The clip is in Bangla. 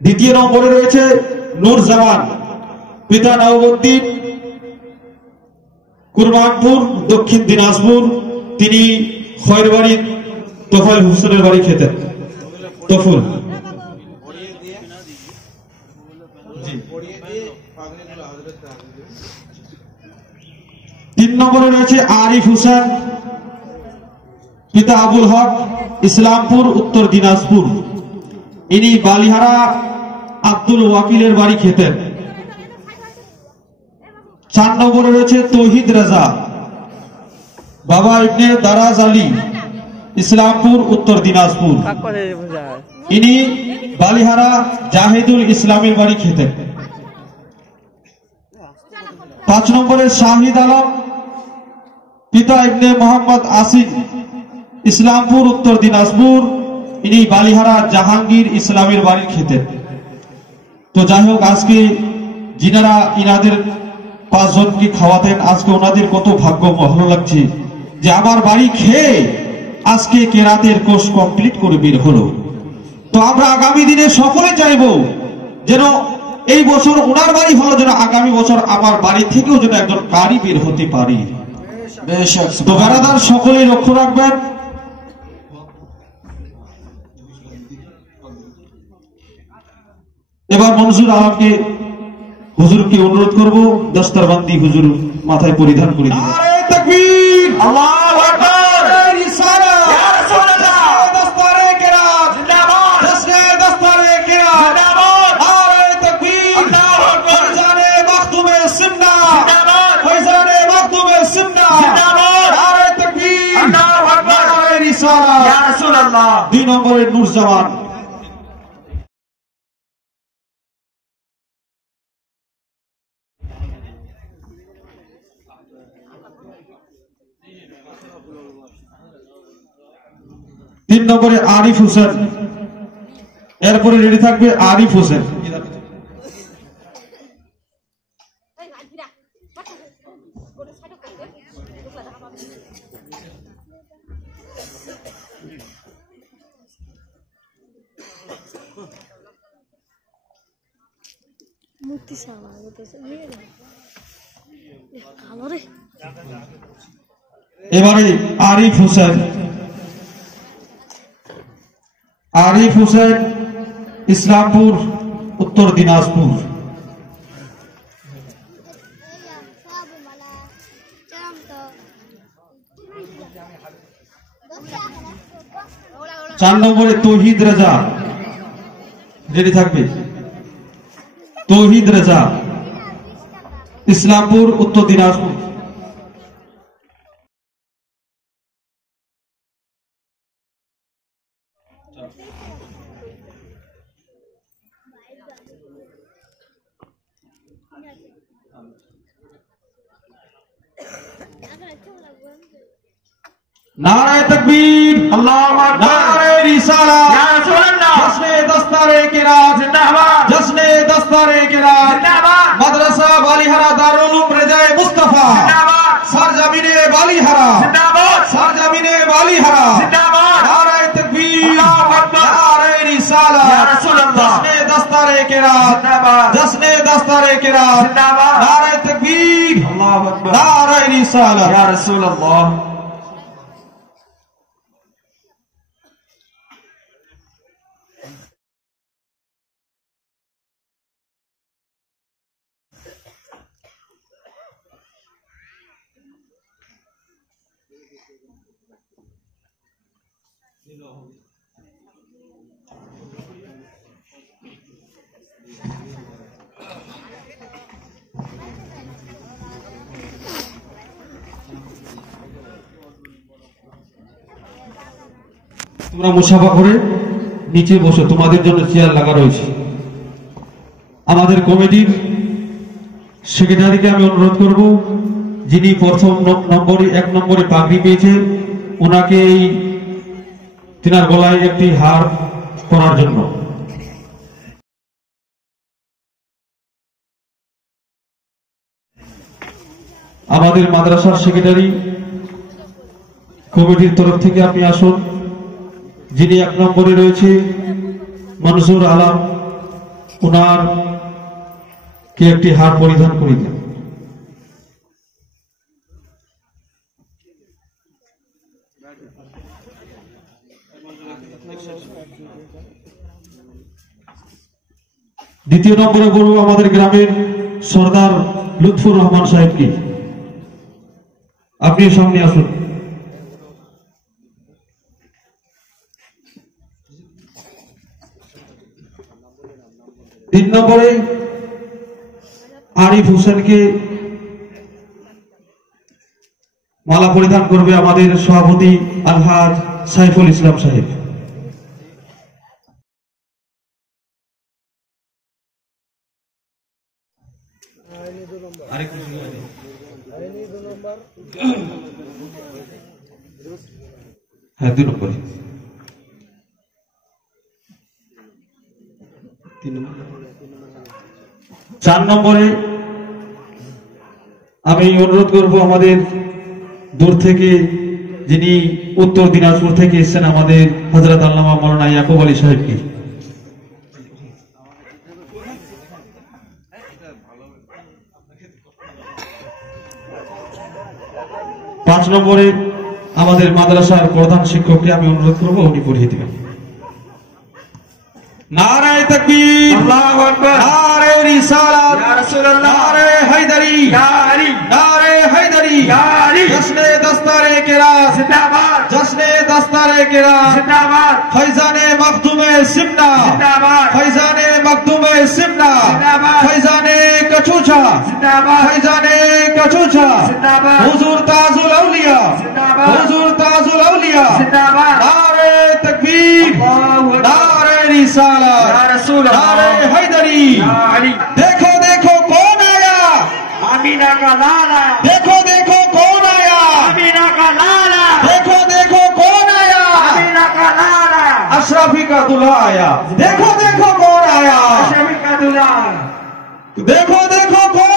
দ্বিতীয় নম্বরে রয়েছে নূর জামান, পিতা নওয়াবুদ্দিন, কুরবানপুর, দক্ষিণ দিনাজপুর। তিনি খয়েরবাড়ি তোফায়েল হোসেনের বাড়ি খেতেন। তফুল। তিন নম্বরে রয়েছে আরিফ হোসেন, পিতা আবুল হক, ইসলামপুর, উত্তর দিনাজপুর। ইনি বালিহারা আব্দুল ওয়াকিলের বাড়ি খেতেন। 4 নম্বরে রয়েছে তৌহিদ রাজা, বাবা ইবনে দারাজ আলী, ইসলামপুর, উত্তর দিনাজপুর। ইনি বালিহারা জাহিদুল ইসলামের বাড়ি খেতেন। 5 নম্বরে শাহিদ আলম, পিতা ইবনে মোহাম্মদ আসিফ, ইসলামপুর, উত্তর দিনাজপুর। ইনি বালিহারা জাহাঙ্গীর ইসলামের বাড়ি খেতেন। তো যাই হোক, আজকে যিনারা ইনাদের 5 জনকে খাওয়াতেন, আজকে ওনাদের কত ভাগ্য, ভালো লাগছে যে আমার বাড়ি খেয়ে আজকে কেরাতের কোর্স কমপ্লিট করে বের হলো। তো আমরা আগামী দিনে সকলে চাইব যেন এই বছর ওনার বাড়ি হলো, যেন আগামী বছর আমার বাড়ি থেকেও যেন একজন কারি বের হতে পারি। তো বেড়াদার সকলেই লক্ষ্য রাখবেন। এবার মনসুর আলমকে হুজুরকে অনুরোধ করব দস্তরবন্দি হুজুর মাথায় পরিধান করে দিন। নারে তাকবীর, আল্লাহু আকবার, রিসালাত, ইয়া রাসূলুল্লাহ, দস্তরে কিরাত জিন্দাবাদ, জশ্নে দস্তরে কিরাত জিন্দাবাদ, নারে তাকবীর, আল্লাহু আকবার, ফয়জানে মাখতুমে সুন্নাহ জিন্দাবাদ, ফয়জানে মাখতুমে সুন্নাহ জিন্দাবাদ, নারে তাকবীর, আল্লাহু আকবার, নারে রিসালাত, ইয়া রাসূলুল্লাহ। 2 নম্বরে নূর জামান। তিন নম্বরে আরিফ হোসেন। এরপরে রেডি থাকবে আরিফ হোসেন। এবারে আরিফ হোসেন। আরিফ হোসেন, ইসলামপুর, উত্তর দিনাজপুর। চার নম্বরে তৌহিদ রাজা, রেডি থাকবে। তৌহিদ রাজা, ইসলামপুর, উত্তর দিনাজপুর। नारे तकबीर, अल्लाहु अकबर, नारे रिसालत, या रसूलल्लाह, जश्ने दस्तरे किरात जिंदाबाद, जश्ने दस्तरे किरात जिंदाबाद, मदरसा बालिहारा दारुल उलूम रजाए मुस्तफा जिंदाबाद, सरजमीने बालिहारा जिंदाबाद, सरजमीने बालिहारा जिंदाबाद, नारे तकबीर, अल्लाहु अकबर, नारे रिसालत, या रसूलल्लाह, जश्ने दस्तरे किरात जिंदाबाद, जश्ने दस्तरे किरात जिंदाबाद, नारे तकबीर, अल्लाहु अकबर, नारे रिसालत, या रसूलल्लाह। তোমরা মুসাফা করে নিচে বসো, তোমাদের জন্য চেয়ার লাগা রয়েছে। আমাদের কমিটির সেক্রেটারিকে আমি অনুরোধ করব, যিনি প্রথম নম্বরে 1 নম্বরে পাগড়ি পেয়েছেন, ওনাকে এই তিনার গলায় একটি হার পরার জন্য। আমাদের মাদ্রাসার সেক্রেটারি কমিটির তরফ থেকে আপনি আসুন। যিনি 1 নম্বরে রয়েছে মনসুর আলম, ওনার কে একটি হার পরিধান করিলেন। দ্বিতীয় নম্বরে বলবো আমাদের গ্রামের সর্দার লুৎফুর রহমান সাহেবকে, আপনি সামনে আসুন। তিন নম্বরে আরিফ হোসেনকে মালা পরিধান করবে আমাদের সভাপতি আলহাজ সাইফুল ইসলাম সাহেব। হ্যাঁ, 2 নম্বরে। 4 নম্বরে আমি অনুরোধ করব আমাদের দূর থেকে, যিনি উত্তর দিনাজপুর থেকে এসেছেন, আমাদের হযরত আল্লামা মাওলানা ইয়াকুব আলী সাহেবকে। 5 নম্বরে আমাদের মাদ্রাসার প্রধান শিক্ষককে আমি অনুরোধ করব, উনি পড়িয়ে দিবেন। নারায়ে তাকবীর, আল্লাহু আকবার, নারে রিসালাত, ইয়া রাসূলুল্লাহ, নারে হায়দারি, ইয়া আলী, নারে হায়দারি, ইয়া আলী, জশ্নে দস্তারে কিরাত জিন্দাবাদ, জশ্নে দস্তারে কিরাত জিন্দাবাদ, ফয়জানে মখদুমে সিমনা জিন্দাবাদ, ফয়জানে মখদুমে সিমনা জিন্দাবাদ, ফয়জানে কচুচা জিন্দাবাদ, ফয়জানে কচুচা জিন্দাবাদ, হুজুর তাজুল আউলিয়া জিন্দাবাদ, হুজুর তাজুল আউলিয়া জিন্দাবাদ, নারে তাকবীর, আল্লাহু আকবার, नारे रिसालत, या रसूल अल्लाह, नारे हैदरी, या अली। देखो देखो कौन आया, आमीना का लाला, देखो देखो कौन आया, आमीना का लाला, देखो देखो कौन आया, आमीना का लाला, अशरफी का दूल्हा आया, देखो देखो कौन आया, अशरफी का दूल्हा, देखो देखो कौन